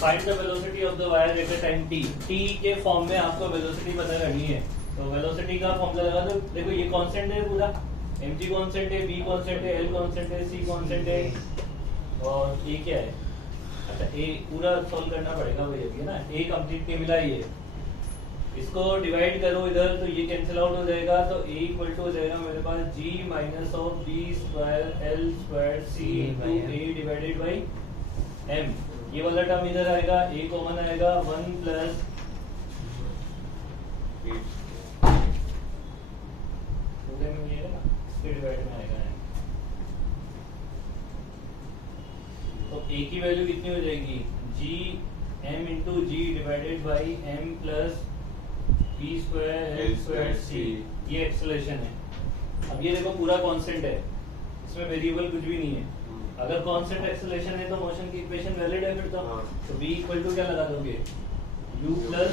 Find the velocity of the wire at a time t। t के form में आपको velocity पता करनी है। तो वेलोसिटी का फॉर्मूला लगा दो। देखो ये कांस्टेंट है पूरा, mg कांस्टेंट है, b कांस्टेंट है, l कांस्टेंट है, c कांस्टेंट है और a क्या है? अच्छा a पूरा सॉल्व करना पड़ेगा भाई, अभी है ना। a कंप्लीट नहीं मिला ये, इसको डिवाइड करो इधर तो ये कैंसिल आउट हो जाएगा। तो a इक्वल टू हो जाएगा मेरे पास g minus of b square l square c into a divided by m। ये वाला टर्म इधर आएगा, a कॉमन आएगा 1 प्लस पूरे में ये ना इसके डिवाइड में आएगा। तो a की वैल्यू कितनी हो जाएगी? g m into G divided by m plus b square l square c। ये एक्सेलरेशन है। अब ये देखो पूरा कांस्टेंट है, इसमें वेरिएबल कुछ भी नहीं है। अगर कांस्टेंट एक्सेलरेशन है तो मोशन की इक्वेशन वैलिड है फिर तो b इक्वल टू क्या लगा दोगे? u प्लस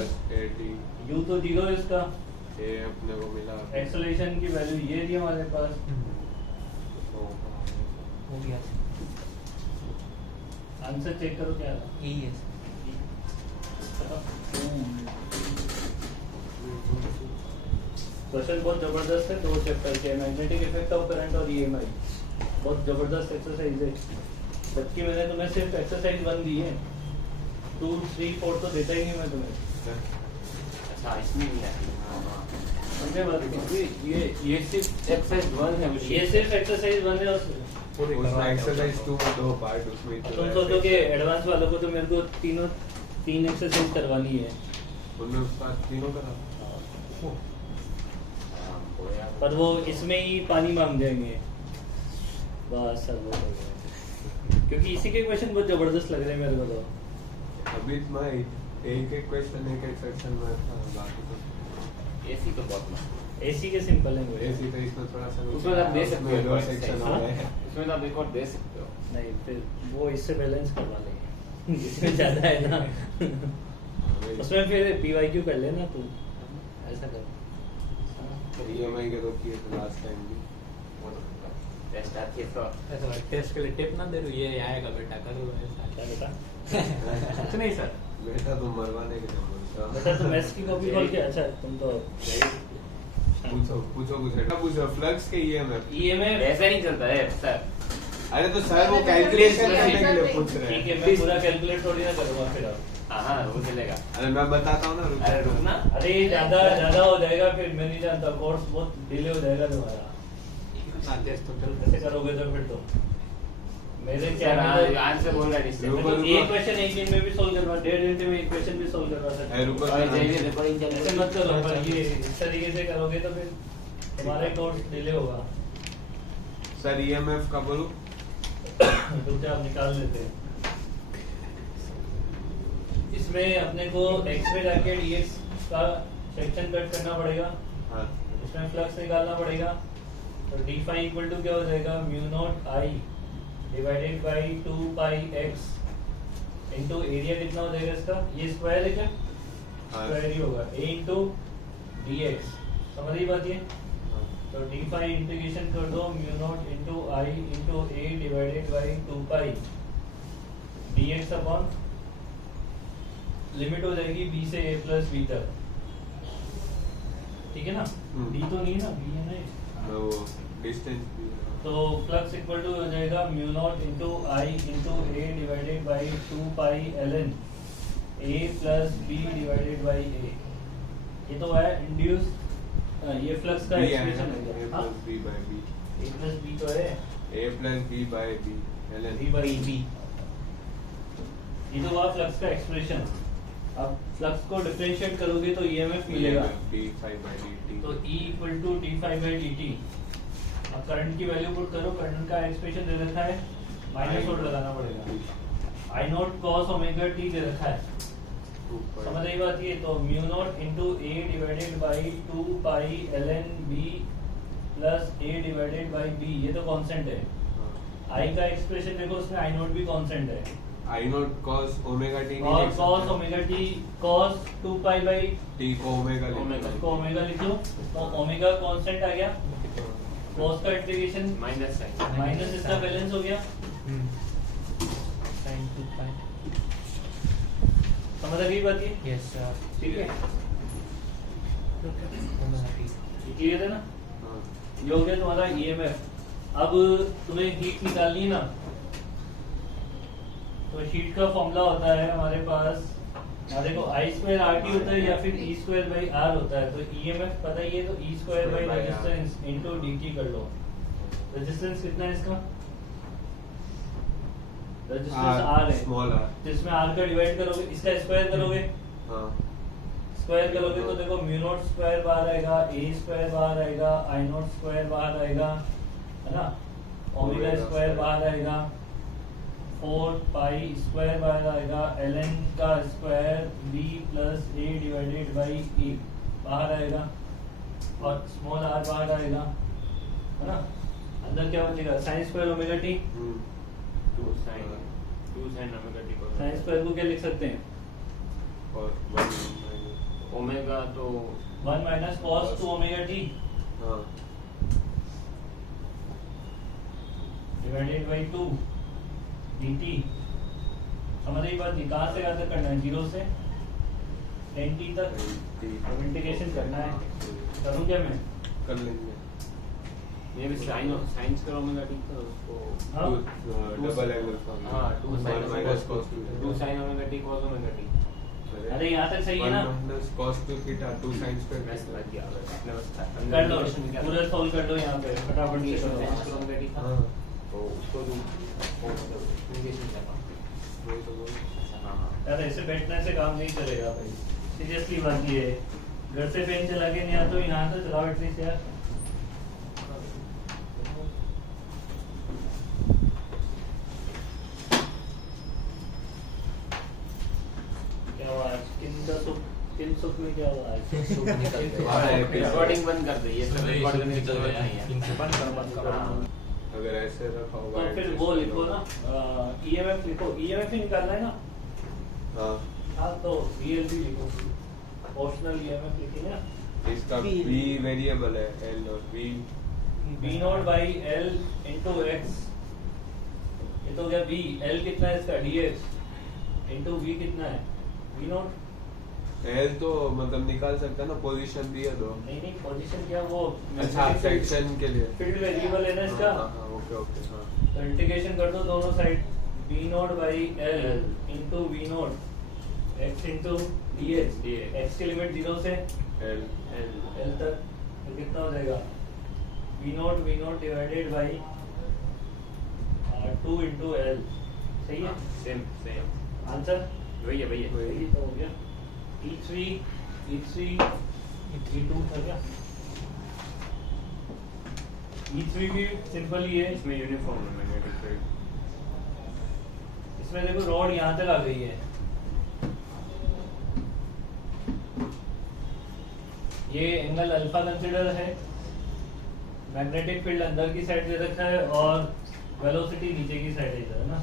u तो जीरो है इसका, ये अपने को मिला। एक्सेलरेशन की वैल्यू ये थी हमारे पास, हो गया। आंसर चेक करो क्या है। यही है। क्वेश्चन बहुत जबरदस्त है, 2 चैप्टर के, मैग्नेटिक इफेक्ट ऑफ करंट और ईएमआई। बहुत जबरदस्त एक्सरसाइज है, जबकि मैंने तुम्हें सिर्फ एक्सरसाइज 1 दी है, 2, 3, 4 तो देता ही नहीं मैं तुम्हें। अच्छा इसमें भी है। समझे बात? ये सिर्फ एक्सरसाइज 1 है। ये सिर्फ एक्सरसाइज 1 है। उसमें एक्सरसाइज 2 में 2 पार्ट उसमें। तुम सोचो कि एडवांस वालों को तो मेरे को तीन एक्सरसाइज करवानी है, उनमें उसका तीनों करा। पर वो इसमें ही पानी मांग जाएंगे बस सर, वो हो गया। क्योंकि इसी के क्वेश्चन बहुत जबरदस्त लग रहे हैं मेरे को तो। अभी मैं एक क्वेश्चन एक सेक्शन में था, बाकी तो एसी तो बहुत मस्त। एसी के सिंपल है वो। ऐसी तो इसमें थोड़ा सा उसमें आप दे सकते हो सेक्शन हो गए हैं। इसमें आप एक और दे सकते हो। नहीं फिर वो इससे बैलेंस करवा लेंगे इसमें ज्यादा है ना उसमें फिर पीवाईक्यू कर लेना तू, ऐसा कर। ईएमआई के तो किए थे लास्ट टाइम भी। टेस्ट आती है तो ऐसा टेस्ट के लिए टिप ना दे रही, ये आएगा बेटा करो ऐसा। क्या बेटा? कुछ नहीं सर। बेटा तुम मरवाने के लिए बोलता। बेटा तुम मैथ्स की कॉपी खोल के, अच्छा तुम तो पूछो कुछ बेटा, पूछो फ्लक्स के ईएमएफ। ईएमएफ ऐसा नहीं चलता है सर। अरे तो सर वो कैलकुलेशन करने के लिए पूछ रहे ठीक हैं। है, मैं पूरा कैलकुलेट थोड़ी ना करूंगा फिर अब। हाँ वो चलेगा। अरे मैं बताता हूँ ना, रुको। अरे रुकना। अरे ज्यादा हो जाएगा फिर, मैं नहीं जानता, कोर्स बहुत डिले हो जाएगा तुम्हारा। ना टेस्ट तो चल कैसे करोगे तो फिर तो मेरे क्या आंसर बोल रहा है इससे। रुको, रुको। एक क्वेश्चन एक दिन में भी सोल्व करवा, 1.5 घंटे में एक क्वेश्चन भी सोल्व करवा सकते अरे रुको और ना। जैसे रिकॉर्डिंग चल ऐसे मत करो, पर ये इस तरीके से करोगे तो फिर तुम्हारा कोर्स डिले होगा। सर ईएमएफ का बोलो। तो क्या आप निकाल लेते हैं इसमें अपने को x में जाके dx का सेक्शन कट करना पड़ेगा, हाँ इसमें फ्लक्स निकालना पड़ेगा। तो d फाई इक्वल टू क्या हो जाएगा? Mu not i divided by 2 pi x into area कितना हो जाएगा इसका? ये स्क्वायर है क्या? हाँ। स्क्वायर ही होगा a इंटू डी एक्स। समझ रही बात ये? तो d फाई इंटीग्रेशन कर दो mu naught into i into a divided by 2 pi dx upon limit हो जाएगी b से a प्लस b तक, ठीक है ना? b तो नहीं है ना, b है ना ये। वो डिस्टेंस भी। तो फ्लक्स इक्वल टू हो जाएगा mu not into i into a divided by 2 pi ln a plus b divided by a। ये तो है इंड्यूस, ये फ्लक्स का एक्सप्रेशन है। a हाँ, plus b by b। a plus b तो है a plus b by b ln b by b। ये तो हुआ फ्लक्स का एक्सप्रेशन। अब फ्लक्स को डिफरेंशिएट करोगे तो ईएमएफ मिलेगा, d5 by dt। तो E equal to D phi by D T. अब करंट की वैल्यू पुट करो, करंट का एक्सप्रेशन दे रखा है, माइनस नोट लगाना पड़ेगा। I naught cos omega T दे रखा है, समझ रही बात ये? तो mu naught into A divided by 2 pi ln b plus A divided by B, ये तो कांस्टेंट है। आई का एक्सप्रेशन देखो, उसमें आई नोट भी कांस्टेंट है। आई नोट cos ओमेगा t और cos omega T cos 2 pi by t को ओमेगा को ओमेगा लिख लो, तो ओमेगा कांस्टेंट आ गया। cos का इंटीग्रेशन माइनस साइन। माइनस इसका बैलेंस हो गया, समझ आ गई बात ये? यस सर ठीक है, ठीक क्लियर है ना? हाँ ये हो गया तुम्हारा ईएमएफ। अब तुम्हें हीट निकालनी है ना, तो हीट का फॉर्मूला होता है हमारे पास, यहाँ देखो आई स्क्वायर आर टी होता है या फिर ई स्क्वायर बाई आर होता है। तो ईएमएफ पता ही है, तो E square by resistance into dt कर लो। रेजिस्टेंस कितना है इसका? रेजिस्टेंस आर है, स्मॉल आर। जिसमें आर का डिवाइड करोगे, इसका स्क्वायर करोगे, हाँ स्क्वायर करोगे तो देखो म्यू नॉट स्क्वायर बाहर आएगा, ए स्क्वायर बाहर आएगा, आई नॉट स्क्वायर बाहर आएगा, है ना, ओमेगा स्क्वायर बाहर आएगा, 4 पाई स्क्वायर बाहर आएगा, ln का square b plus a divided by e बाहर आएगा, और स्मॉल r बाहर आएगा, है ना। अंदर क्या बचेगा? Sine square omega t। 2 sin omega T को साइन स्क्वायर को क्या लिख सकते हैं? और ओमेगा तो 1 माइनस कॉस 2 ओमेगा t हाँ डिवाइडेड बाई 2 dt। समझ रही बात? कहाँ से कहाँ तक करना है? 0 से 10t तक इंटीग्रेशन करना है। करूँ क्या मैं? कर लेंगे। ये भी साइंस का ओमेगा टी था उसको हाँ? Double angle form. हाँ 2 sin minus cos 2 sin omega T cos omega T. अरे यहाँ तक सही है ना? Minus cos 2 theta 2 sin square मैं समझ गया अपने बस कर लो, पूरा सॉल्व कर लो यहाँ पे फटाफट से करो। साइंस का ओमेगा टी था हाँ तो उसको भी इंटीग्रेशन करना। वही तो बोल। हाँ हाँ यार ऐसे बैठने से काम नहीं चलेगा भाई, सीरियसली बात ये है। घर से पेन चला के नहीं आता तो यहाँ से चलाओ एटलीस्ट यार। क्या हुआ आज? किन सुख में क्या हुआ आज? रिकॉर्डिंग बंद कर दे, ये सब रिकॉर्ड करने की जरूरत नहीं है। बंद करो। अगर ऐसे रखा होगा तो फिर वो लिखो ना, ईएमएफ लिखो, ईएमएफ ही निकालना है ना। हाँ हाँ तो VLB लिखो, ऑप्शनल ईएमएफ लिखेंगे ना। इसका v वेरिएबल है l और v V not by L into x, ये तो हो गया V। L कितना है इसका? dx इंटू V कितना है? V not. l तो मतलब निकाल सकता है ना, पोजीशन दिया दो। नहीं नहीं, पोजीशन क्या वो अच्छा सेक्शन के लिए। फील्ड वेरिएबल है ना इसका। हाँ ओके ओके हाँ तो इंटीग्रेशन कर दो दोनों side, V not by L into V not x into dx। x की लिमिट 0 से l L तक, तो कितना हो जाएगा? V not divided by 2 into L। सही है? सेम आंसर वही है भैया। यही तो हो गया। E3 E2 था क्या? E3 भी सिंपल ही है। इसमें यूनिफॉर्म है मैग्नेटिक फील्ड। इसमें देखो रॉड यहाँ तक आ गई है, ये एंगल अल्फा कंसीडर है, मैग्नेटिक फील्ड अंदर की साइड दे रखा है और वेलोसिटी नीचे की साइड इधर है ना,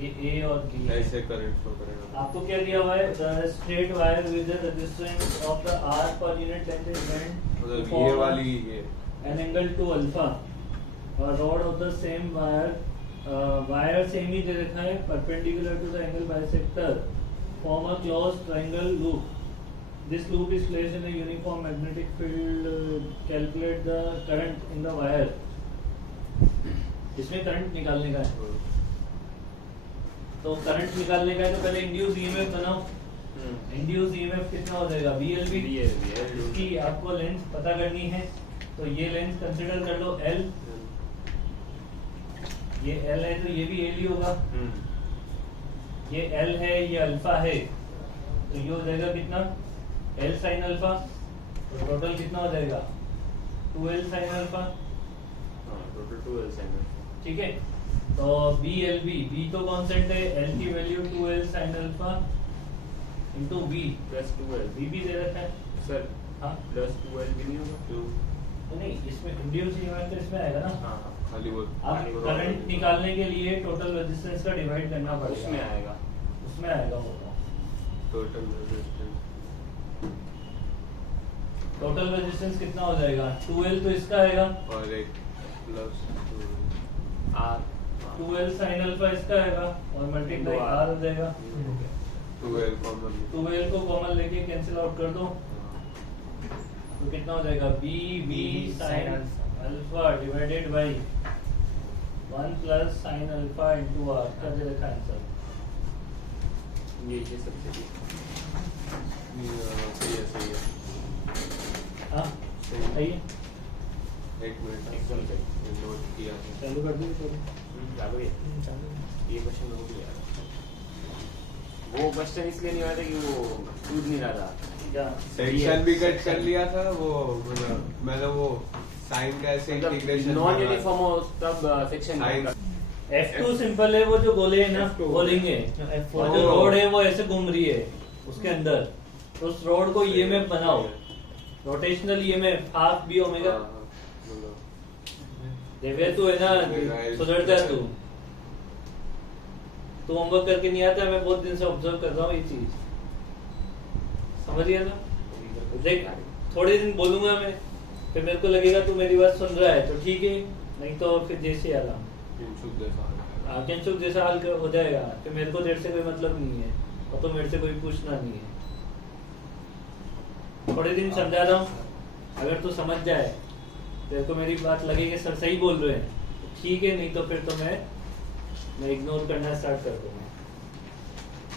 ये A और B है। ऐसे करंट फ्लो करेगा। आपको क्या दिया हुआ है? The straight wire with the resistance of the R per unit length is meant मतलब ये वाली ये an angle to alpha, a rod of the same wire, wire same ही दे रखा है, perpendicular to the angle bisector, form a closed triangle loop. This loop is placed in a uniform magnetic field. Calculate the current in the wire. इसमें current निकालने का है, तो current निकालने का है तो पहले इंड्यूस ईएमएफ बनाओ। इंड्यूस ईएमएफ कितना हो जाएगा? VLB। इसकी आपको लेंथ पता करनी है, तो ये लेंथ कंसीडर कर लो L, ये L है तो ये भी L ही होगा। ये L है, ये अल्फा है, तो ये हो जाएगा कितना? L sin alpha. तो टोटल कितना हो जाएगा? 2L sin alpha. Total 2L sin। ठीक है, तो BLB, B तो कांस्टेंट है, L की value 2L sin alpha into B plus 2L B भी दे रखा है सर। हाँ प्लस 2L भी नहीं होगा? तो नहीं, इसमें इंड्यूस ईएमएफ तो इसमें आएगा ना। हाँ हाँ खाली वो अब करंट निकालने के लिए टोटल रेजिस्टेंस का डिवाइड करना पड़ेगा, उसमें आएगा। उसमें आएगा वो तो। टोटल रेजिस्टेंस टोटल रेजिस्टेंस कितना हो जाएगा? 2L तो इसका आएगा, और एक plus R 2L sin alpha इसका आएगा और मल्टीप्लाई R हो जाएगा। 12 कॉमन 12 को कॉमन लेके कैंसिल आउट कर दो तो कितना हो जाएगा B B sine alpha divided by 1 plus sine alpha into R कर दे रखा आंसर। ये सबसे सही है हाँ सही है। एक मिनट एकदम सही। नोट किया है। चालू कर दी चलो चालू है। ये क्वेश्चन हो गया। वो क्वेश्चन इसलिए नहीं आया था कि वो कूद नहीं रहा था। क्या सेक्शन भी कट कर लिया था वो मैंने वो साइन का ऐसे इंटीग्रेशन नॉन यूनिफॉर्म हो तब सेक्शन साइन F2 सिंपल है, वो जो गोले है ना बोलेंगे और जो रोड है वो ऐसे घूम रही है उसके अंदर, तो उस रोड को ईएमएफ बनाओ, rotational EMF half B omega. देवे तू है ना सुधरता है तू होमवर्क करके नहीं आता, मैं बहुत दिन से ऑब्जर्व कर रहा हूँ ये चीज, समझ गया ना। देख थोड़े दिन बोलूंगा मैं, फिर मेरे को लगेगा तू मेरी बात सुन रहा है तो ठीक है, नहीं तो फिर जैसे आराम कैंसुक जैसा हाल हो जाएगा, फिर मेरे को तेरे से कोई मतलब नहीं है और तो मेरे से कोई पूछना नहीं है। थोड़े दिन समझा रहा हूँ, अगर तू समझ जाए तेरे को मेरी बात लगे कि सर सही बोल रहे हैं तो ठीक है, नहीं तो फिर तो मैं इग्नोर करना स्टार्ट कर दूंगा।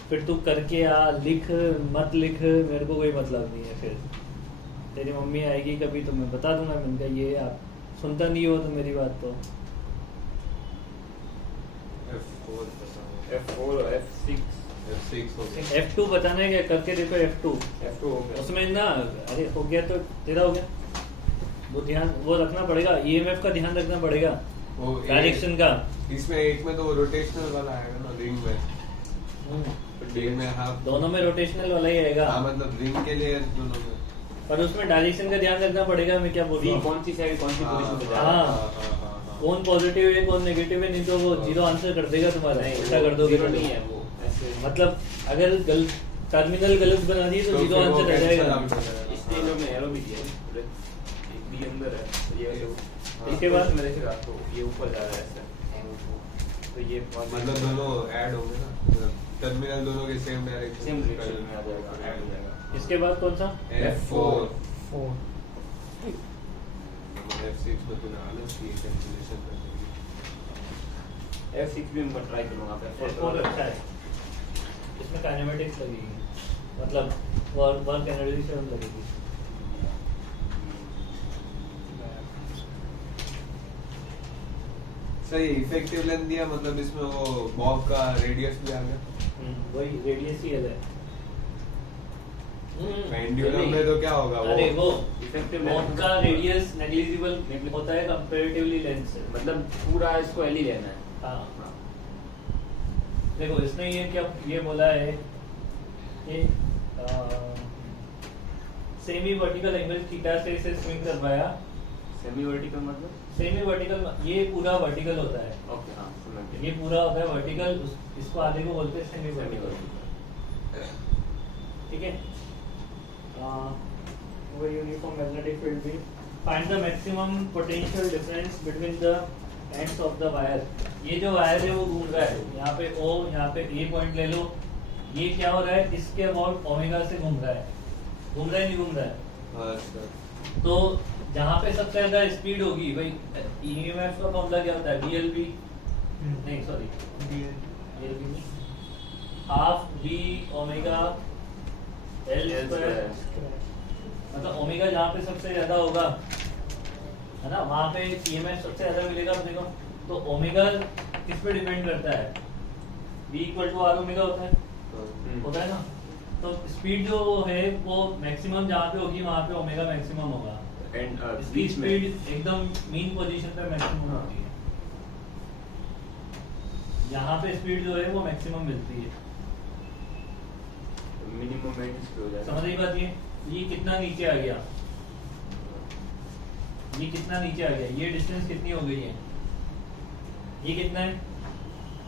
फिर तू करके आ, लिख मत लिख मेरे को कोई मतलब नहीं है। फिर तेरी मम्मी आएगी कभी तो मैं बता दूंगा, मैंने कहा ये आप सुनता नहीं हो तो मेरी बात तो F4 और F6 F2 बताना है क्या, करके देखो F2 हो गया। उसमें ना, अरे हो गया तो तेरा हो गया, वो ध्यान वो रखना पड़ेगा, ईएमएफ का ध्यान रखना पड़ेगा, डायरेक्शन का। इसमें एक में तो रोटेशनल वाला आएगा ना रिंग में, रिंग में हाफ दोनों में रोटेशनल वाला ही आएगा। हाँ मतलब रिंग के लिए दोनों में, पर उसमें डायरेक्शन का ध्यान रखना पड़ेगा। मैं क्या बोल रहा हूँ, कौन सी साइड कौन सी पोजीशन पे जा रहा है। कौन पॉजिटिव है कौन नेगेटिव है, नहीं तो वो जीरो आंसर कर देगा तुम्हारा, उल्टा कर दोगे जीरो तो नहीं है वो ऐसे। मतलब अगर टर्मिनल गलत बना दी तो जीरो आंसर रह जाएगा। इसलिए लोग ने एरो भी दिया है, एक भी अंदर है तो ये इसके बाद मैं देखेगा तो ये ऊपर जा रहा है ऐसे, तो ये मतलब दोनों ऐड होंगे ना, टर्मिनल दोनों के सेम डायरेक्शन सेम डायरेक्शन में आ जाएगा, ऐड हो जाएगा। इसके बाद कौन सा F4 F6 में तूने अलग की कैलकुलेशन कर दी। F6 भी मैं ट्राई करूंगा। F4 अच्छा है, इसमें काइनेमेटिक्स लगेगी, मतलब वर्क एनर्जी से लगेगी। सही इफेक्टिव लेंथ दिया, मतलब इसमें वो बॉब का रेडियस भी आ गया। वही रेडियस ही है। पेंडुलम में तो क्या होगा वो, अरे वो इफेक्टिव बॉब का रेडियस नेग्लिजिबल होता है कंपैरेटिवली लेंथ से। मतलब पूरा इसको एल ही लेना है। हाँ देखो इसने ये क्या ये बोला है कि सेमी वर्टिकल एंगल थीटा से इसे स्विंग करवाया। सेमी वर्टिकल मतलब सेमी वर्टिकल ये पूरा वर्टिकल होता है, ओके हाँ समझ गया। ये पूरा होता है वर्टिकल, इसको आधे को बोलते हैं सेमी सेमी वर्टिकल। वर्टिकल ठीक है, वो यूनिफॉर्म मैग्नेटिक फील्ड भी find the maximum potential difference between the ends of the wire. ये जो वायर है वो घूम रहा है, यहाँ पे O यहाँ पे A पॉइंट ले लो, ये क्या हो रहा है इसके अबाउट ओमेगा से घूम रहा है, घूम रहा है नहीं घूम रहा है। अच्छा तो जहाँ पे सबसे ज्यादा स्पीड होगी भाई, ईएमएफ का फॉर्मूला क्या होता है डीएलबी, नहीं सॉरी डीएलबी नहीं, half B omega L square, मतलब ओमेगा जहाँ पे सबसे ज्यादा होगा है ना, वहाँ पे ईएमएफ सबसे ज्यादा मिलेगा अपने को। तो ओमेगा किस पे डिपेंड करता है, B equal to R omega होता है ना। तो स्पीड जो है वो मैक्सिमम जहाँ पे होगी वहाँ पे ओमेगा मैक्सिमम होगा, एंड इसकी बीच में स्पीड एकदम मीन पोजीशन पे मैक्सिमम होती है, यहाँ पे स्पीड जो है वो मैक्सिमम मिलती है। मिनिमम एंड पे हो जाएगा। समझ रही बात ये कितना नीचे आ गया, ये कितना नीचे आ गया, ये डिस्टेंस कितनी हो गई है, ये कितना है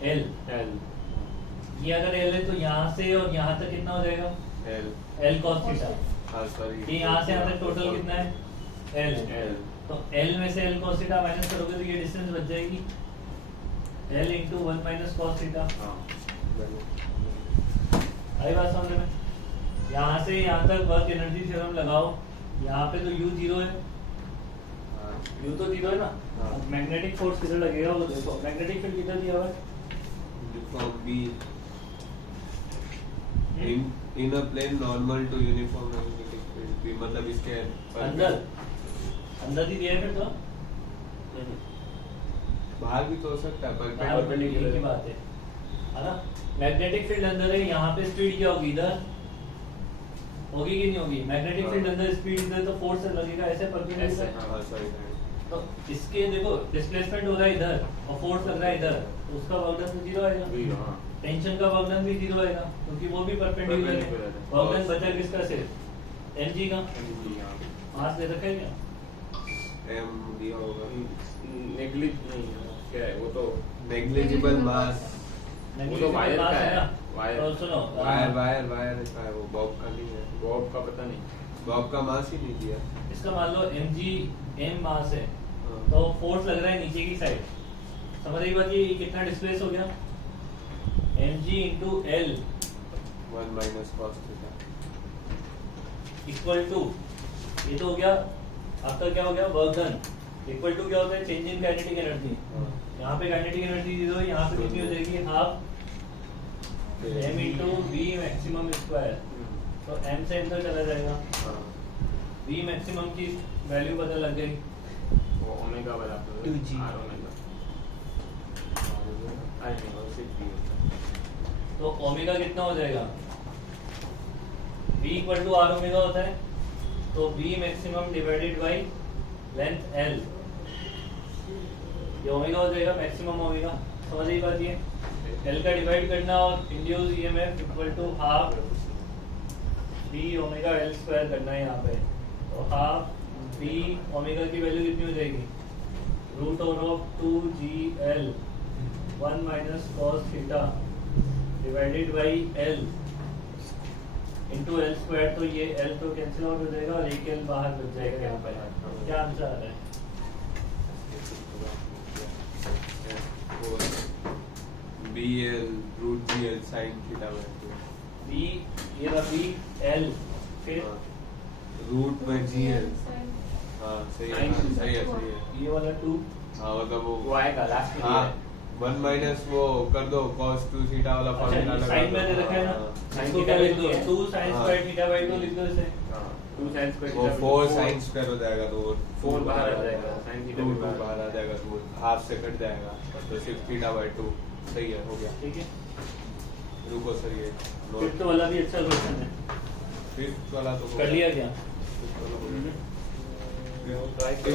एल, एल ये अगर एल है तो यहाँ से और यहाँ तक कितना हो जाएगा एल कॉस थीटा। हाँ सॉरी, ये यहाँ से यहाँ तक टोटल कितना है एल, एल तो एल में से एल कॉस थीटा माइनस करोगे तो ये डिस्टेंस बच जाएगी L into 1 minus cos theta. हाँ आई बात समझ में? यहाँ से यहाँ तक वर्क एनर्जी थ्योरम लगाओ, यहाँ पे तो U 0 है, U तो 0 है ना। हाँ। मैग्नेटिक फोर्स किधर लगेगा वो देखो, मैग्नेटिक फील्ड किधर दिया हुआ है? Uniform B in a plane normal to uniform magnetic field B, मतलब इसके अंदर ही दिया है फिर तो। बाहर भी तो हो सकता है, परपेंडिकुलर की बात है ना। मैग्नेटिक फील्ड अंदर है, यहाँ पे स्पीड क्या होगी? इधर होगी कि नहीं होगी? मैग्नेटिक फील्ड अंदर, स्पीड इधर, तो फोर्स लगेगा ऐसे परपेंडिकुलर। हाँ सॉरी तो इसके देखो डिस्प्लेसमेंट हो रहा है इधर और फोर्स लग रहा है इधर, तो उसका वर्क डन तो 0 आएगा। टेंशन का वर्क डन भी 0 आएगा क्योंकि वो भी परपेंडिकुलर है। वर्क डन बचा किसका? सिर्फ mg का। मास दे रखा है क्या? एम दिया होगा, नेग्लिज नहीं क्या है वो तो नेग्लिजिबल मास। वो तो वायर का है ना, वायर। तो सुनो, वायर का है वो, बॉब का नहीं है। बॉब का पता नहीं, बॉब का मास ही नहीं दिया। इसका मान लो m मास है, हाँ। तो फोर्स लग रहा है नीचे की साइड। समझ रही बात? ये कितना डिस्प्लेस हो गया? mg into l 1 minus cos theta equal to, ये तो हो गया आपका, क्या हो गया? वर्क डन इक्वल टू क्या होता है? Change in kinetic energy. यहाँ पे काइनेटिक एनर्जी 0 है, यहाँ पे कितनी हो जाएगी? Half m into v maximum square. तो m से m तक चला जाएगा, v मैक्सिमम की वैल्यू पता लग गई। वो ओमेगा वाला 2g। आर ओमेगा आई नहीं वो सिर्फ भी होता है। तो ओमेगा कितना हो जाएगा? v equal to R omega होता है, तो v maximum divided by length l, ये ओमेगा हो जाएगा, मैक्सिमम ओमेगा। समझ रही बात? ये l का डिवाइड करना और induce EMF equal to half v omega l square करना है यहाँ पे। तो हाफ v ओमेगा की वैल्यू कितनी हो जाएगी? Root over of 2gl 1 minus cos theta divided by l into L square. तो ये l तो कैंसिल आउट हो जाएगा और एक l बाहर बच जाएगा यहाँ पर। क्या आंसर आ रहा है? B L root G L sine theta by 2। b ये रहा b l फिर रूट में जी एल। हाँ सही है, Sin सही है, सही है। ये वाला 2 हाँ मतलब वो आएगा लास्ट में। हाँ 1 माइनस वो कर दो cos 2 थीटा वाला फॉर्मूला लगा साइन में दे रखा है ना, Sin इसको theta क्या लिख दो? by 2 sin हाँ। स्क्वायर थीटा बाई 2 लिख दो इसे। हाँ 2 sin स्क्वायर वो 4 साइन स्क्वायर हो जाएगा, तो वो 4 बाहर आ जाएगा, sin थीटा 2 भी बाहर। बाहर आ जाएगा, तो वो हाफ से कट जाएगा, तो सिर्फ थीटा बाई 2 सही है, हो गया। ठीक है, रुको सर ये फिफ्थ वाला भी अच्छा क्वेश्चन है, फिफ्थ वाला तो कर लिया क्या?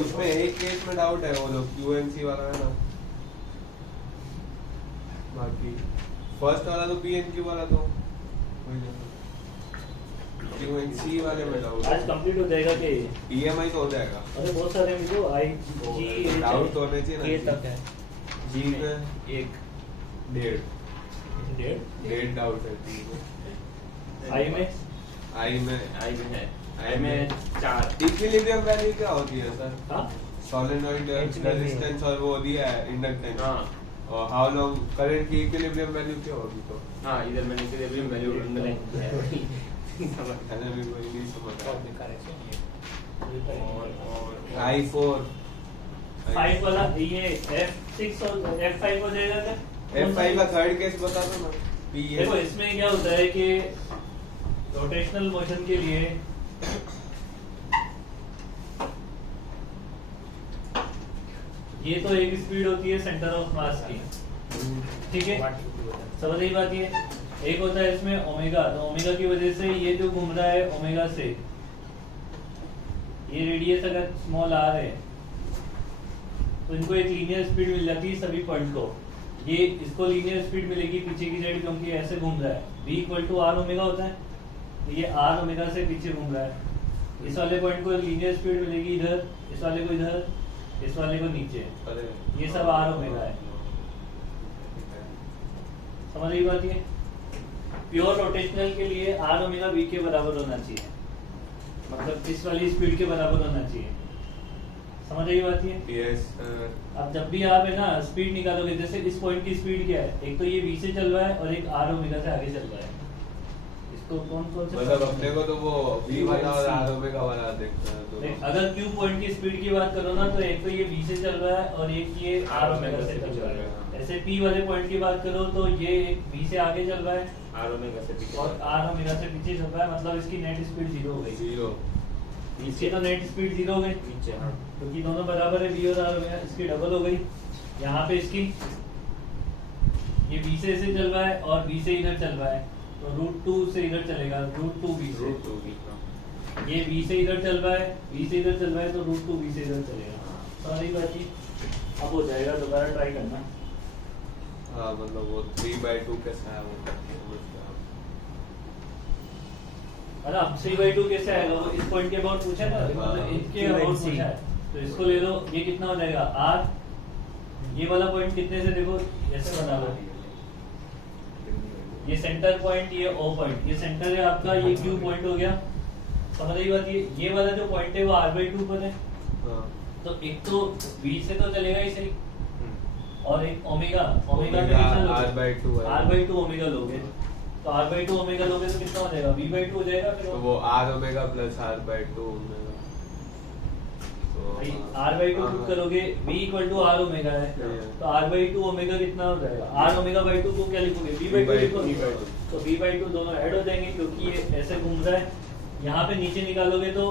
उसमें एक केस में डाउट है, वो लोग क्यूएनसी वाला है ना, बाकी फर्स्ट वाला तो पीएनक्यू वाला तो क्यूएनसी वाले में डाउट आज कंप्लीट हो जाएगा कि ईएमआई तो हो जाएगा। अरे बहुत सारे मुझे आई जी डाउट तो होने चाहिए के ना तक है जी में एक डेढ़ डेढ़ डेढ़ डाउट है जी में। आई में आई में आई में है, आई में 4 इक्विलिब्रियम वैल्यू क्या होती है सर? हाँ सोलेनॉइड रेजिस्टेंस और वो दिया है इंडक्टेंस, हाँ और हाउ लॉन्ग करंट की इक्विलिब्रियम वैल्यू क्या होगी? तो हाँ इधर मैंने इक्विलिब्रियम वैल्यू अंडरलाइन किया है समझ। मैंने भी वही नहीं समझ बहुत बेकार है और आई 4 फाइव वाला ये F6 और F5 हो जाएगा क्या? F5 का थर्ड केस बता दो ना। देखो इसमें क्या होता है कि रोटेशनल मोशन के लिए ये तो एक स्पीड होती है सेंटर ऑफ मास की, ठीक है, समझ रही बात? ये एक होता है इसमें ओमेगा, तो ओमेगा की वजह से ये जो घूम रहा है ओमेगा से, ये रेडियस अगर स्मॉल आर है तो इनको एक लीनियर स्पीड मिल जाती है सभी पॉइंट को। ये इसको लीनियर स्पीड मिलेगी पीछे की साइड क्योंकि ऐसे घूम रहा है, v equal to R omega होता है, तो ये आर ओमेगा से पीछे घूम रहा है। इस वाले पॉइंट को लीनियर स्पीड मिलेगी इधर, इस वाले को इधर, इस वाले को नीचे, ये सब आर ओमेगा है। समझ रही बात? ये प्योर रोटेशनल के लिए आर ओमेगा v के बराबर होना चाहिए, मतलब इस वाली स्पीड के बराबर होना चाहिए। समझ रही बात? ये यस अब जब भी आप है ना स्पीड निकालोगे, जैसे इस पॉइंट की स्पीड क्या है, एक तो ये v से चल रहा है और एक आर ओमेगा से आगे चल रहा है, इसको कौन कौन से मतलब अपने को तो वो V वाला और R ओमेगा वाला देखना है देख, तो अगर Q पॉइंट की स्पीड की बात करो ना तो एक तो ये V से चल रहा है और एक ये R ओमेगा से चल रहा है। ऐसे P वाले पॉइंट की बात करो तो ये एक V से आगे चल रहा है आर ओमेगा से पीछे और R ओमेगा से पीछे चल रहा है, मतलब इसकी नेट स्पीड 0 हो गई। 0 इसकी तो नेट स्पीड 0 हो गई नीचे हाँ क्योंकि दोनों बराबर है V और R ओमेगा, इसकी डबल हो गई। यहाँ पे इसकी ये V से ऐसे चल रहा है और V से इधर चल रहा है तो √2 से इधर चलेगा, √2V से। रूट 2 वीक ये V से इधर चल रहा है, V से इधर चल रहा है तो √2V से इधर चलेगा। सारी बात अब हो जाएगा, दोबारा ट्राई करना। हाँ मतलब वो 3/2 कैसा है वो अरे अब 3/2 कैसे आएगा, वो इस पॉइंट के अबाउट पूछा था, मतलब इनके अबाउट पूछा है तो इसको ले लो। ये कितना हो जाएगा R, ये वाला पॉइंट कितने से देखो ऐसे बना लो, ये सेंटर पॉइंट, ये O पॉइंट, ये सेंटर है आपका, ये Q पॉइंट हो गया। समझ रही बात, ये वाला जो पॉइंट है वो R/2 पर है हाँ तो एक तो V से तो चलेगा ही सही और एक ओमेगा में ओमेगा कितना लोगे? R/2 है। R/2 ओमेगा लोगे तो R/2 ओमेगा लोगे तो कितना हो जाएगा, V/2 हो जाएगा। फिर तो वो R omega plus R/2 omega भाई तो R/2 पुट करोगे, V = R ओमेगा है तो R/2 ओमेगा कितना हो जाएगा, R ओमेगा/2 को क्या लिखोगे, V/2 लिखोगे। तो V/2 दोनों ऐड हो जाएंगे क्योंकि ये ऐसे घूम रहा है। यहाँ पे नीचे निकालोगे तो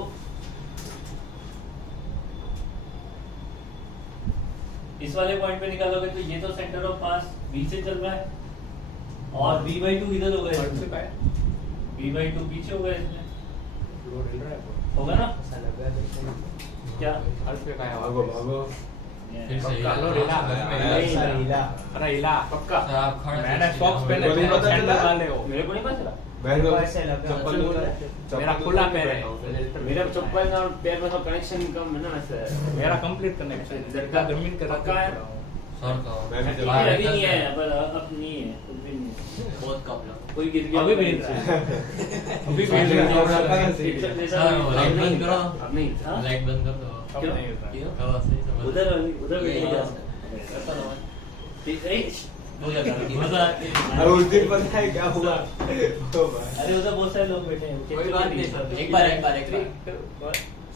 इस वाले पॉइंट पे निकालोगे तो ये तो सेंटर ऑफ मास V से चल रहा है और V/2 इधर होगा, V/2 पीछे होगा, इसमें होगा ना क्या। भागो भागो फिर से पक्का। हिला लो, हिला हिला। अरे हिला पक्का आप खड़े मैंने सॉक्स मेरे को नहीं पता सैंडल चला। वाले हो। मेरे को नहीं पता चला। मैं तो ऐसे लगा। चप्पल मेरा खुला पैर है। मेरा चप्पल और पैर में सब कनेक्शन कम है ना वैसे। मेरा कंप्लीट कनेक्शन इधर का जमीन का पक्का है। सर का मैं भी अभी बाहर नहीं है, पर अब नहीं है, कुछ भी नहीं है। बहुत कम लगा। कोई गिर गया अभी होगा भी इधर। अभी भी सामने नहीं। कैमरा लगा है। जैसा सर, कोई- लाइट बंद करो। अब नहीं हाँ? लाइट बंद कर दो। अब क्यों? नहीं होता। क्यों? हवा से समझ। उधर बैठे ये- जा। करता रहो। ठीक है। मजा आती है। और उस दिन पता है क्या हुआ ओ भाई अरे उधर बहुत सारे लोग बैठे हैं। कोई बात नहीं सर, एक बार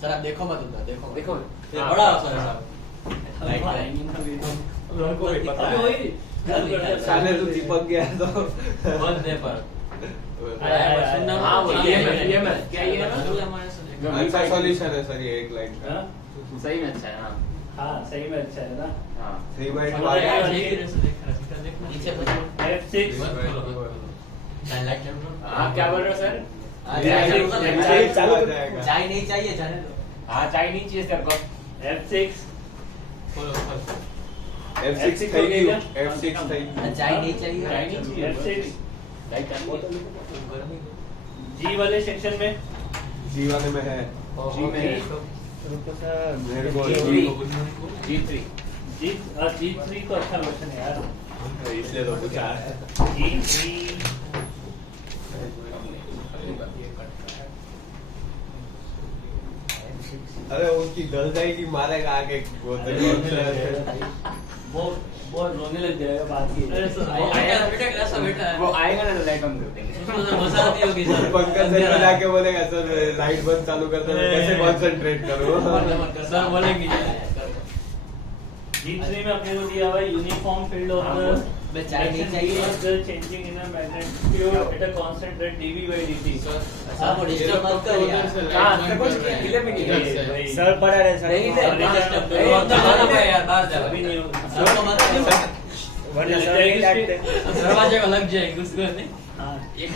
सर आप देखो मत उधर, देखो देखो। ये बड़ा अवसर है साहब। लाइट उनको भी पता अभी है। वही कल करते हैं। साले तो चिपक गया तो बंद दे पर सुनना हाँ, वो EML क्या EML? अच्छा सॉल्यूशन है सर ये एक लाइन का हाँ? सही में अच्छा है हाँ। हाँ सही में अच्छा है ना। हाँ 3/2 अरे यार, नीचे F6 लाइट हाँ क्या बोल रहे हो सर? चालू हो जाएगा चाय नहीं चाहिए, जाने दो। हाँ चाय नहीं चाहिए सर को। F6 F6 हो गया क्या? F6 थी चाय नहीं चाहिए। चाय नहीं चाहिए। F6 चाय चाहिए। G वाले सेक्शन में जी वाले में है जी में रुको सर। मेरे को G3 G3 तो अच्छा क्वेश्चन है यार। इसलिए तो पूछा G3 अरे उसकी गल जाएगी मारेगा आगे वो वो रोने लग जाएगा बात की। वो आएगा ना तो लाइट बंद कर देंगे। मजा आती होगी सर। पंकज सर को जाके बोलेगा सर लाइट बंद चालू करते हैं कैसे कंसंट्रेट करूं सर बोलेंगे G3 में अपने को दिया हुआ है यूनिफॉर्म फील्ड ऑफ द मैं चाय नहीं चाहिए। Changing in a magnetic field at a constant rate dV/dt। Sir को डिस्टर्ब मत कर यार। हाँ सब कुछ किले में नहीं सर पढ़ा रहे सर। नहीं सर। यार बाहर जा। अभी नहीं होगा। सर को मत वरना सर नहीं डांटते। दरवाजे को लग जाएगी उसको नहीं। हाँ एक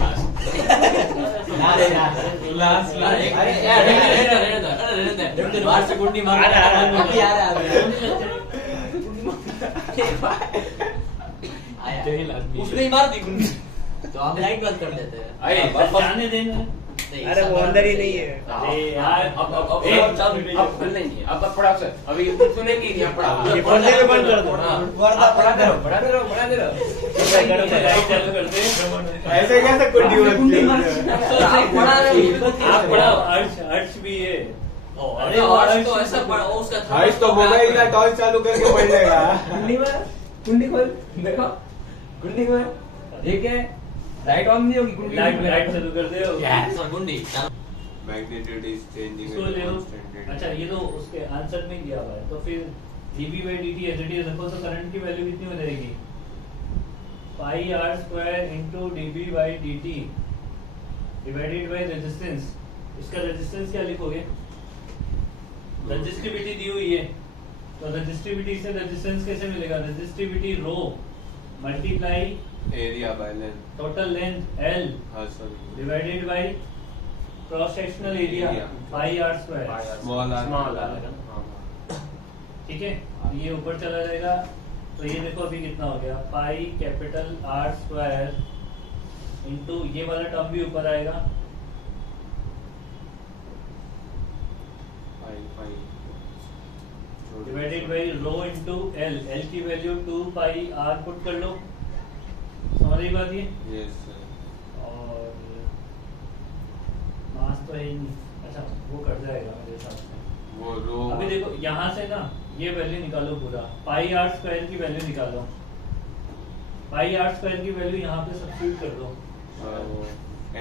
लास्ट अरे यार रहने दो बाहर से गुंडी मार अभी आ रहा आया उसने ही मार दी गुंडी तो हम लाइट बंद कर देते हैं। अरे जाने देना। अरे वो अंदर ही नहीं है। अरे यार अब खुलना ही नहीं है। अब पढ़ाओ सर। अभी सुनेंगे नहीं आप पढ़ाओ। ये पर्दे में बंद कर दो। आप पढ़ाते रहो पढ़ाते रहो पढ़ाते रहो। लाइट चालू करते। ऐसे कैसे कुंडी आप पढ़ा रहे हो। आप पढ़ाओ। अर्श भी है। अरे और तो ऐसा पड़ा उसका हाइस तो मोबाइल का टॉर्च चालू करके पढ़ लेगा कुंडी खोल देखो कुंडी खोल ठीक है लाइट ऑन नहीं होगी लाइट चालू कर दे यस गुंडी मैग्नीट्यूड इज चेंजिंग इसको ले लो। अच्छा ये तो उसके आंसर में दिया हुआ है, तो फिर dB by dt as it is रखो तो करंट की वैल्यू कितनी हो जाएगी? Pi R square into dB by dt divided by resistance. इसका रेजिस्टेंस क्या लिखोगे? रेजिस्टिविटी दी हुई है, तो रेजिस्टिविटी से रेजिस्टेंस कैसे मिलेगा? Resistivity rho multiply area by length, total length L हां sorry, divided by cross sectional area pi R square. Small R, small R. ठीक है, ये ऊपर चला जाएगा, तो ये देखो अभी कितना हो गया, pi capital R square into ये वाला टर्म भी ऊपर आएगा, पाई divided by rho into L. L की वैल्यू 2 पाई आर पुट कर लो, समझ रही बात ये? Yes sir. और मास तो है ही नहीं, अच्छा वो कट जाएगा मेरे हिसाब से। वो रो अभी देखो यहाँ से ना ये वैल्यू निकालो पूरा, पाई आर स्क्वायर की वैल्यू निकालो, पाई आर स्क्वायर की वैल्यू यहाँ पे सब्स्टिट्यूट कर दो,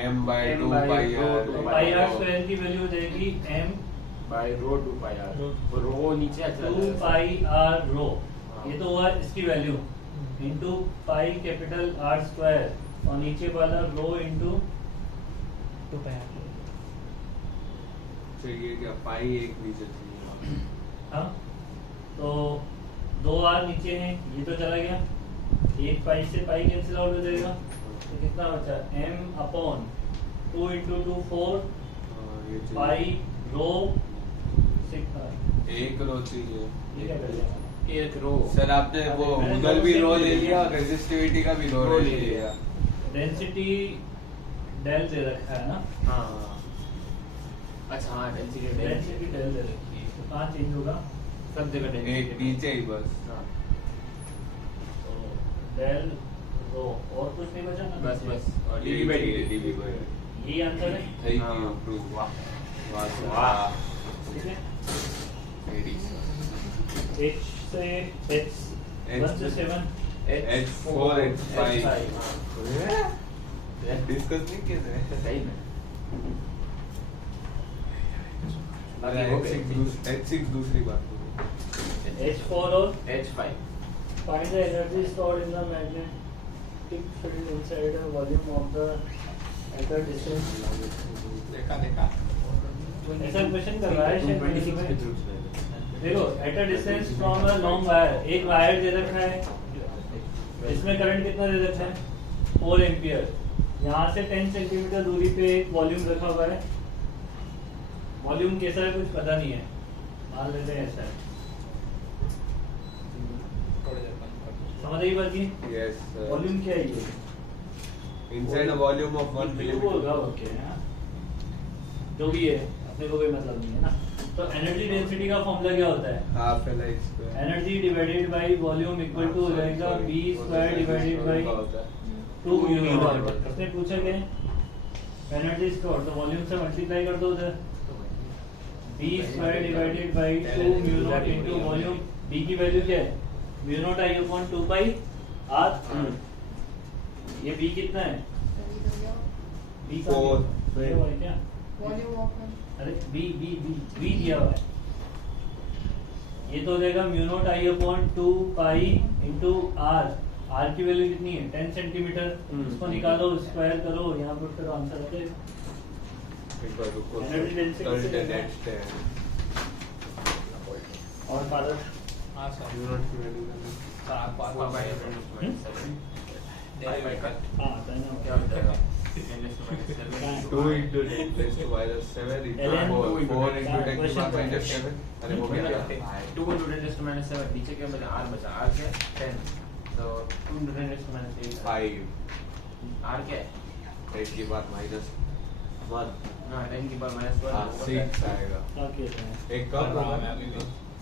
m by M 2 by pi rho, r, तो पाई आर स्क्वायर की वैल्यू हो जाएगी m by rho 2 pi R, rho नीचे आ चला 2 पाई आर रो, हाँ। ये तो हुआ इसकी value, into pi capital R square और नीचे वाला रो इंटू चाहिए क्या पाई एक नीचे चाहिए। हाँ, तो 2 आर नीचे हैं, ये तो चला गया, एक पाई से पाई कैंसिल आउट हो जाएगा, तो कितना बचा? m अपॉन 2 इंटू 2 4 ये चाहिए। पाई रो 6। एक रो चाहिए। ये क्या कर लिया? एक रो सर आपने वो मैंने उधर भी दोनों रो से ले ले लिया और रेजिस्टिविटी का भी रो ले लिया। डेंसिटी डेल दे रखा है ना, हाँ अच्छा हाँ डेंसिटी डेंसिटी डेल दे रखी है, तो कहाँ चेंज होगा? सब जगह एक डेंसिटी नीचे ही बस। हाँ तो डेल रो और कुछ नहीं बचा ना? बस बस और ये dB by चाहिए, dt। dB by यही आंसर है, थैंक हाँ। You prove. वाह वाह सर, वाह। वाह। ठीक है। Very sir। H से H 1 से 7 H4 H5 हाँ। डिस्कस नहीं किए थे। सही में H6 दूसरी बात। H4 और H5 find the energy stored in the magnetic field inside a volume of the at a distance। देखा ऐसा क्वेश्चन कर रहा है शायद 26 में। के through में। देखो at a distance from a long wire, एक वायर दे रखा है, इसमें करंट कितना दे रखा है? 4 एम्पियर। यहाँ से 10 सेंटीमीटर दूरी पे एक वॉल्यूम रखा हुआ है, वॉल्यूम कैसा है कुछ पता नहीं है, मान लेते हैं ऐसा है, समझ रही बात की? Yes sir. वॉल्यूम क्या है ये? Inside a volume of 1 cube होगा, मिलीमीटर। ओके, हाँ। जो भी है अपने को कोई मतलब नहीं है ना। तो एनर्जी डेंसिटी का फॉर्मूला क्या होता है? Half L I square. Energy divided by volume equal to हो जाएगा b square divided by 2 mu naught. उसने पूछा क्या एनर्जी स्टोर, तो वॉल्यूम से मल्टीप्लाई कर दो उधर, b square divided by 2 mu naught into volume. b की वैल्यू क्या है? Mu naught I upon 2 pi r। ये b कितना है? b का 4। ये हुआ है क्या? अरे b दिया हुआ है, ये तो हो जाएगा mu naught I upon 2 pi into r। r की वैल्यू कितनी है? 10 सेंटीमीटर। इसको निकालो, स्क्वायर करो, यहाँ पुट करो, आंसर आता है। एक बार रुको। Energy density से डेट और फादर हाँ सर यूनिट की वैल्यू करना। हाँ कहना क्या होता है 2 into 10 raised to minus 7 into LN 4 4 into 10 to Question power minus 7। अरे हो गया। 2 into 10 raised to minus 7 नीचे क्या बचा? r बचा। r क्या? 10 तो 2 into 10 raised to minus 8 5 r क्या है? 10 की बात minus 1। हाँ 10 की पावर minus 1 हाँ 6 आएगा। क्या कहते हैं? एक कम होगा।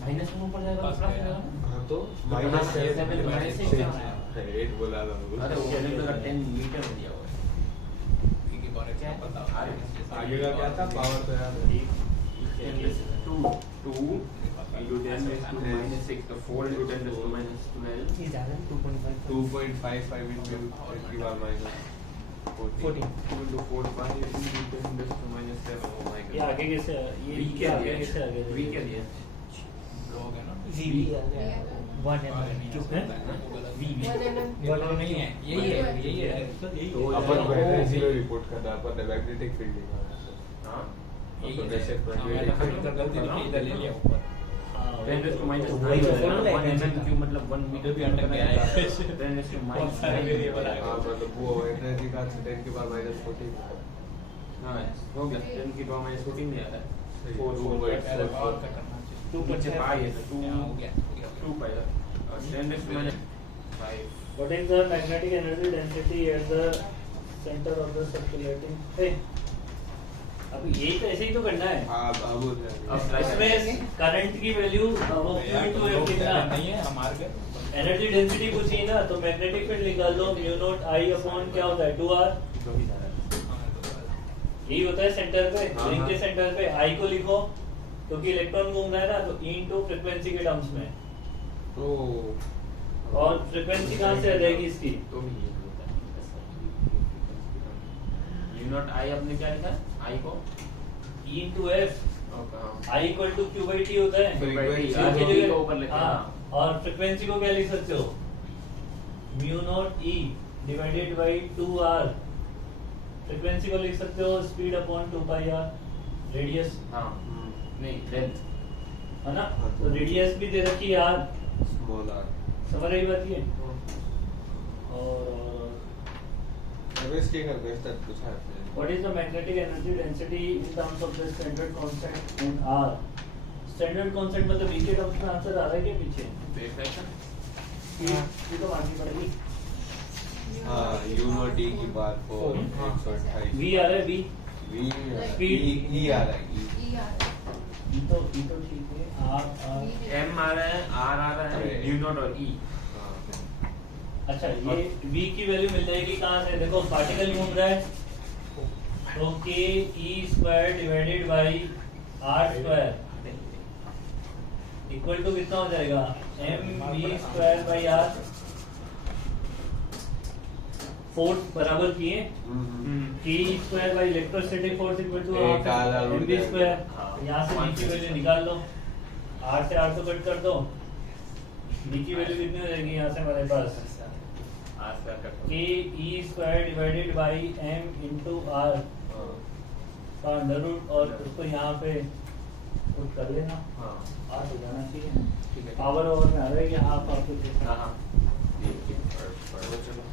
माइनस में ऊपर जाएगा बस प्लस गया। जाएगा। हाँ तो minus minus 7 7 minus 6 क्या है? 8 बोला था वो। अरे वो कैलकुलेटर का 10 मीटर में दिया हुआ है। क्या है? r आगे का क्या था? पावर तो याद है। 2 into 10 raised to minus 6 तो 4 into 10 raised to minus 12 ये ज्यादा है 2.5 2.55 into 10 की बार minus 14. Equal to 4 pi into 10 raised to minus 7. Oh my ये god. आगे कैसे ये V के आगे लिए कैसे आगे V के लिए लोग है ना VV आ गया 1 mm क्यों है नहीं है यही है तो अपन यार, बैटरी जीरो रिपोर्ट करना अपन मैग्नेटिक फील्ड निकालना हाँ यही तो है वैसे मैंने खाली कर गलती नहीं इधर ले लिया ऊपर 10 raised to minus तो 9 वही तो बोल रहे हैं। 1 mm क्यों मतलब 1 मीटर भी अंडर गया है। 10 raised to बहुत minus सारे 9 वेरिएबल आ गए। हाँ मतलब वो एनर्जी का 10 के पावर माइनस 14 हाँ हो गया 10 की पावर माइनस 14 नहीं आता है 4 2 4 बाइट्स पहले पावर का करना चाहिए 2 नीचे पाई है 2 हो गया 2 पाई है 10 raised to minus 5 What is the magnetic energy density at the center of the circulating? Hey, अब यही तो ऐसे ही तो करना है। अब हो जाएगा अब इसमें करंट की वैल्यू वो Q F कितना नहीं है हमारे घर एनर्जी डेंसिटी पूछी ना तो मैग्नेटिक फील्ड निकाल लो म्यू नॉट आई अपॉन क्या होता है 2r यही होता है सेंटर पे हाँ, रिंग के हाँ। सेंटर पे आई को लिखो क्योंकि इलेक्ट्रॉन घूम रहा है ना तो E इनटू फ्रीक्वेंसी के टर्म्स में तो और फ्रीक्वेंसी कहाँ से आ जाएगी इसकी तो भी ये होता है यू नॉट आई आपने क्या लिखा आई को E into F okay I equal to Q by T होता है Frequency हाँ, को ठीक है। ऊपर लिखा हाँ, और फ्रीक्वेंसी को क्या लिख सकते हो mu naught E divided by 2r frequency को लिख सकते हो speed upon 2 pi r radius हाँ नहीं लेंथ है ना हाँ, तो रेडियस भी दे रखी है r स्मॉल आर समझ रही बात ये और एवरेज के कर बेस्ट तक पूछा है what is the magnetic energy density in terms of the standard constant in r standard constant मतलब e के टर्म्स में आंसर आ रहा है क्या पीछे ये तो माननी पड़ेगी हाँ यू नॉट डी की बात को 128 v आ रहा है v वी Speed. ई आ रहा है E। e तो ठीक है r एम आ रहा है आर आ रहा है अरे। यू नॉट और ई हाँ। अच्छा ये v की वैल्यू मिल जाएगी कहाँ से देखो पार्टिकल घूम रहा है तो k e square divided by r square equal to कितना हो जाएगा m v square by r force बराबर किए k square by electrostatic force equal to एक आधा उड़ m v जाएगा। स्क्वायर हाँ। यहाँ से v की वैल्यू निकाल लो r से r तो कट कर दो v की वैल्यू कितनी हो जाएगी यहाँ से हमारे पास R square cut k e square divided by m into r का अंडर रूट और उसको यहाँ पे पुट कर लेना हाँ r हो जाना चाहिए ठीक है पावर ओवर में आ रहा है कि हाफ हाफ कुछ ऐसा। हाँ हाँ चलो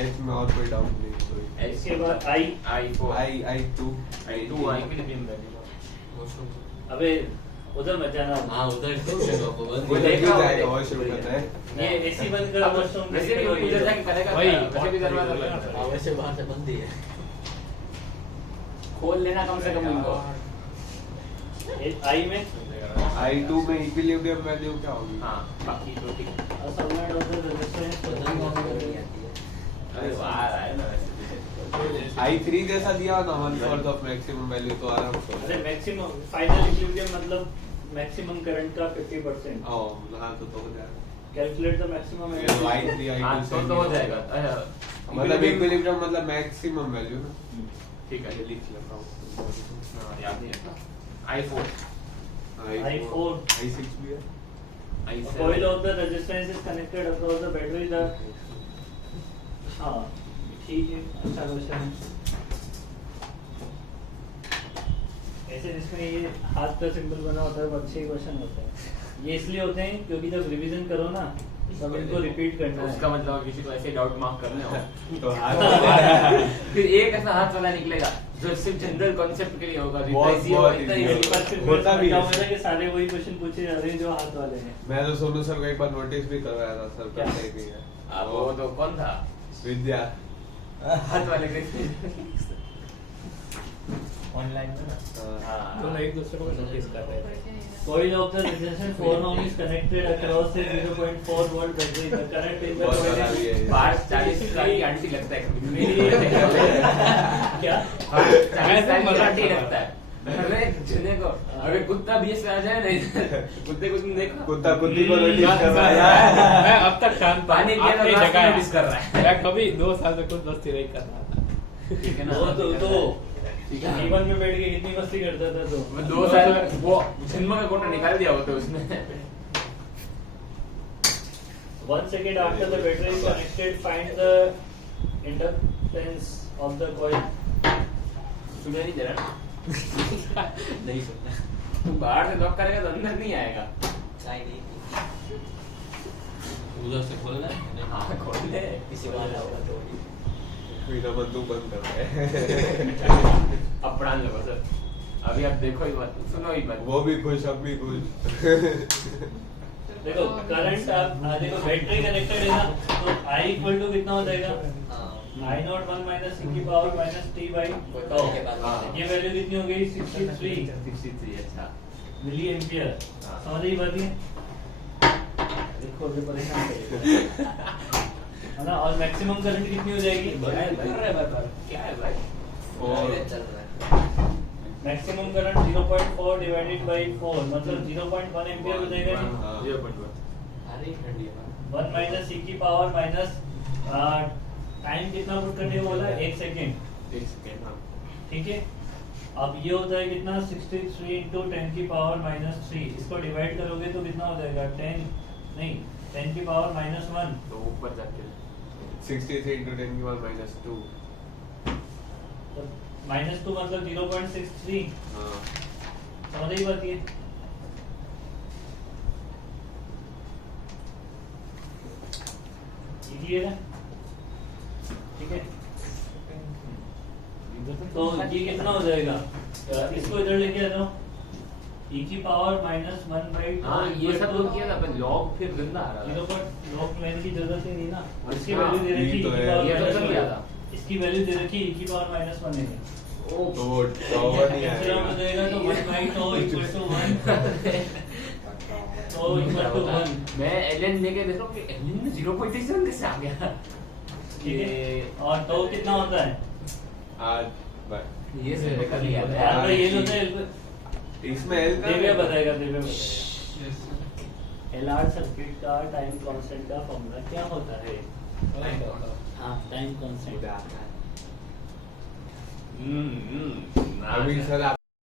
एच में और कोई डाउट नहीं कोई इसके बाद i I four I two I two I के लिए बीम वैल्यू अबे उधर मत जाना हाँ उधर वो वो लग देखा जाएगा होगा, और शुरू करना है ये एसी बंद कर वॉशरूम वैसे भी वो उधर जाके करेगा वही, वैसे भी दरवाजा बंद है। वैसे बाहर से बंद ही है खोल लेना कम से कम इनको i में आई टू में इक्विलिब्रियम वैल्यू क्या होगी हाँ बाकी तो ठीक है। सबनेट ऑफ द रेजिस्टेंस अरे वाह आ रहा है ना वैसे आई थ्री जैसा दिया ना 1/4 ऑफ मैक्सिमम वैल्यू तो आराम से अरे मैक्सिमम फाइनल इक्विलिब्रियम मतलब मैक्सिमम करंट का 50% ओ हाँ तो हो जाएगा calculate the maximum I three I हाँ टू तो हो जाएगा अच्छा मतलब इक्विलिब्रियम मतलब मैक्सिमम वैल्यू ना ठीक है ये लिख लेता हूँ हाँ, याद नहीं है आई फोर I4 आई सिक्स भी है आई coil of the resistance is connected across the battery the हाँ ठीक है अच्छा क्वेश्चन है ऐसे जिसमें ये हाथ का सिंबल बना होता है वो अच्छे क्वेश्चन होते हैं ये इसलिए होते हैं क्योंकि जब रिवीजन करो ना तब इनको रिपीट करना उसका है मतलब किसी को ऐसे डाउट मार्क करने हो तो हाथ फिर एक ऐसा हाथ वाला निकलेगा जो सिर्फ जनरल कॉन्सेप्ट के लिए होगा बहुत- इजी होगा बहुत इतना easy easy होगा। पर सिर्फ होता भी है। बताऊंगा कि सारे वही क्वेश्चन पूछे जा रहे हैं जो हाथ वाले हैं मैं तो सोनू सर को एक बार नोटिस भी करवाया था सर क्या? करते ही नहीं है अब वो तो कौन था विद्या हाथ वाले के ऑनलाइन में ना हाँ। दोनों एक दूसरे को नोटिस कर रहे थे coil of the resistance 4 ohm is connected across a 0.4 volt battery the current in the बहुत coil बड़ा is भी है ये। 40 साल की आंटी लगता है क्या 40 साल की आंटी लगता है अरे जने को अगर कुत्ता बीएस आ जाए ना कुत्ते को तुम देखो कुत्ता कुत्ती को नोटिस कर रहा है। मैं अब तक शांत था। पानी पिया तो आपने ग्लास जगाया। नोटिस कर रहा है। मैं कभी 2 साल से कुछ मस्ती नहीं कर रहा था। ठीक है ना वो तो ठीक है जीवन में बैठ के कितनी मस्ती करता था तो मैं 2 साल वो जन्म का कोटा निकाल दिया होता उसने 1 second after the battery is connected, find the inductance of the coil. सुनिया नहीं दे रहा नहीं सुनना तू बाहर से लॉक करेगा तो अंदर नहीं आएगा नहीं उधर से खोलना है हाँ खोल दे किसी वाला होगा तो बिना बंदूक बंद कर रहा है। अब प्राण लो सर अभी आप देखो ही मत सुनो ही मत वो भी खुश, हम भी खुश। देखो करंट आप देखो बैटरी कनेक्टेड है ना तो I इक्वल टू कितना हो जाएगा I नॉट 1 माइनस e की power minus t by tau ये वैल्यू कितनी हो गई 63 63 अच्छा मिली एम्पियर हाँ। समझ ही बात है देखो ये परेशान करेगा है ना और मैक्सिमम करंट कितनी हो जाएगी क्या है भाई और चल रहा है मैक्सिमम करंट 0.4 डिवाइडेड बाय 4 मतलब 0.1 एम्पियर हो जाएगा जी हाँ। 0.1 अरे ठंडी है 1 माइनस e की पावर माइनस टाइम कितना पुट करने को बोला 1 सेकंड 1 सेकंड हाँ ठीक है अब ये होता है कितना 63 इंटू 10 की पावर माइनस 3 इसको डिवाइड करोगे तो कितना हो जाएगा 10 नहीं 10 की पावर माइनस 1 तो ऊपर जाके 63 into 10 की पावर -2। माइनस 2 मतलब 0.63 हाँ। समझ ही बात ये क्लियर है ठीक है तो ये कितना हो जाएगा इसको इधर लेके आ जाओ e की पावर माइनस 1 बाई हाँ ये सब लोग किया था पर लॉग फिर गंदा आ रहा जीरो था पर लॉग लेने की जरूरत ही नहीं ना इसकी अच्छा, वैल्यू दे रखी ये तो e की है। पावर ये तो माइनस सब किया था। 1 इसकी वैल्यू दे रखी e की पावर माइनस 1 है तो वो टॉवर नहीं एप्सिलॉन हो आएगा। जाएगा तो 1 by tau equal to 1 tau equal to 1 मैं एलएन लेके देख रहा हूँ कि एलएन में 0.37 कैसे आ गया ठीक है और tau कितना होता है आज बाय। ये से निकल लिया था यार भाई ये होता है इसमें L का देव्या बताएगा एलआर सर्किट का टाइम कांस्टेंट का फॉर्मूला क्या होता है हाँ टाइम कांस्टेंट अभी सर